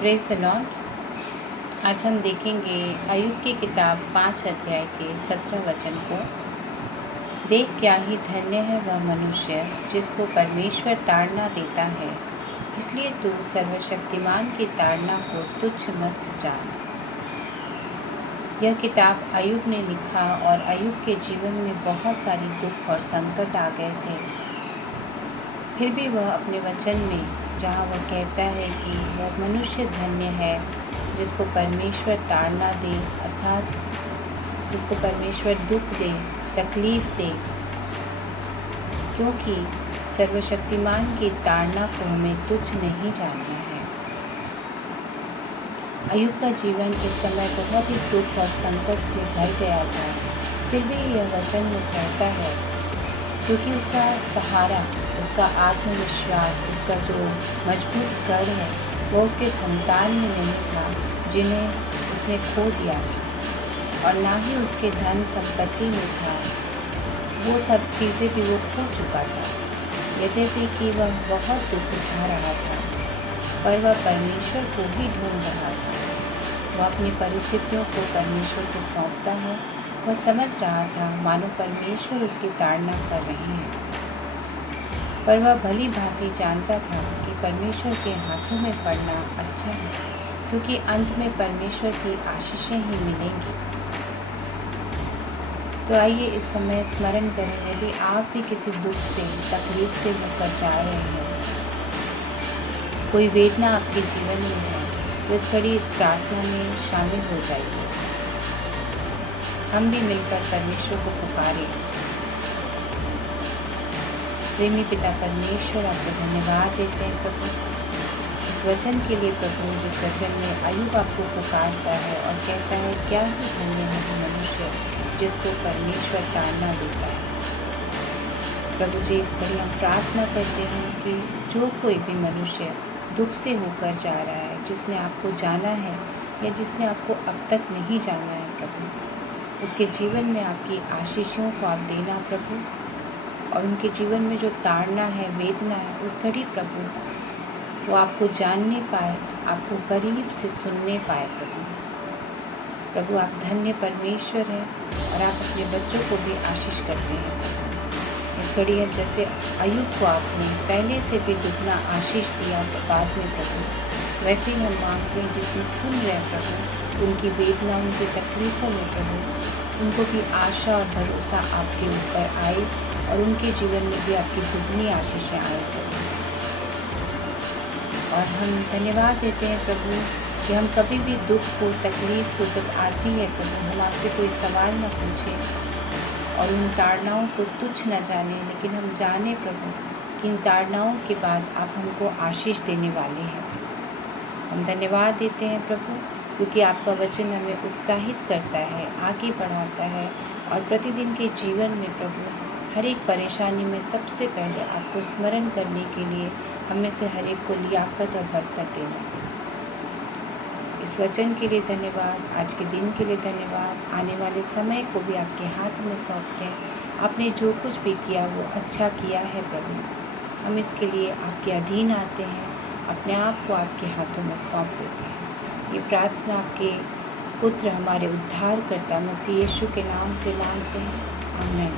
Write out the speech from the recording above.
Praise the Lord. आज हम देखेंगे अय्यूब की किताब 5 अध्याय के 17 वचन को। देख क्या ही धन्य है वह मनुष्य जिसको परमेश्वर ताड़ना देता है, इसलिए तू सर्वशक्तिमान की ताड़ना को तुच्छ मत जान। यह किताब अय्यूब ने लिखा और अय्यूब के जीवन में बहुत सारी दुख और संकट आ गए थे। फिर भी वह अपने वचन में, जहाँ वह कहता है कि वह मनुष्य धन्य है जिसको परमेश्वर ताड़ना दे, अर्थात जिसको परमेश्वर दुख दे, तकलीफ़ दे, क्योंकि सर्वशक्तिमान की ताड़ना को हमें तुच्छ नहीं जानना है। अय्यूब का जीवन इस समय बहुत ही दुख और संकट से भर गया था। फिर भी यह वचन में कहता है, क्योंकि उसका सहारा, उसका आत्मविश्वास, उसका जो मजबूत कर है वो उसके संतान में नहीं था जिन्हें उसने खो दिया, और ना ही उसके धन संपत्ति में था। वो सब चीज़ें भी वो खो चुका था। यद्यपि कि वह बहुत दुख उठा रहा था, पर वह परमेश्वर को ही ढूंढ रहा था। वह अपनी परिस्थितियों को परमेश्वर को सौंपता है। वह समझ रहा था मानो परमेश्वर उसकी ताड़ना कर रहे हैं, पर वह भली भांति जानता था कि परमेश्वर के हाथों में पड़ना अच्छा है, क्योंकि अंत में परमेश्वर की आशीषें ही मिलेंगी। तो आइए इस समय स्मरण करें, यदि आप भी किसी दुख से, तकलीफ से होकर जा रहे हैं, कोई वेदना आपके जीवन में है, तो इस घड़ी इस प्रार्थना में शामिल हो जाइए। हम भी मिलकर परमेश्वर को पुकारें। प्रेमी पिता परमेश्वर, आपको धन्यवाद देते हैं प्रभु इस वचन के लिए प्रभु, जिस वचन में अय्यूब आपको पुकारता है और कहता है, क्या ही धन्य है वो मनुष्य जिसको परमेश्वर ताड़ना देता है। प्रभु जी, इस घड़ी हम प्रार्थना करते हैं कि जो कोई भी मनुष्य दुख से होकर जा रहा है, जिसने आपको जाना है या जिसने आपको अब तक नहीं जाना है प्रभु, उसके जीवन में आपकी आशीषों को आप देना प्रभु, और उनके जीवन में जो ताड़ना है, वेदना है, उस घड़ी प्रभु वो आपको जानने पाए, आपको करीब से सुनने पाए प्रभु। आप धन्य परमेश्वर हैं और आप अपने बच्चों को भी आशीष करते हैं। इस घड़ी है जैसे अय्यूब को आपने पहले से भी दुगना आशीष दिया बाद में प्रभु, वैसे ही हम मांगते हैं जितनी सुन रहे हैं प्रभु, उनकी वेदना, उनकी तकलीफ़ों में प्रभु, उनको भी आशा और भरोसा आपके ऊपर आए और उनके जीवन में भी आपकी दुगनी आशीषें आए प्रभु। और हम धन्यवाद देते हैं प्रभु कि हम कभी भी दुख को, तकलीफ़ को जब आती है प्रभु, हम आपसे कोई सवाल न पूछें और उन ताड़नाओं को तुच्छ न जाने, लेकिन हम जाने प्रभु कि इन ताड़नाओं के बाद आप हमको आशीष देने वाले हैं। हम धन्यवाद देते हैं प्रभु, क्योंकि आपका वचन हमें उत्साहित करता है, आगे बढ़ाता है, और प्रतिदिन के जीवन में प्रभु हर एक परेशानी में सबसे पहले आपको स्मरण करने के लिए हमें से हर एक को लियाकत और बरकत देना। इस वचन के लिए धन्यवाद, आज के दिन के लिए धन्यवाद, आने वाले समय को भी आपके हाथ में सौंपते हैं। आपने जो कुछ भी किया वो अच्छा किया है प्रभु, हम इसके लिए आपके अधीन आते हैं, अपने आप को आपके हाथों में सौंप देते हैं। ये प्रार्थना आपके पुत्र, हमारे उद्धारकर्ता मसीह यीशु के नाम से मांगते हैं, आमीन।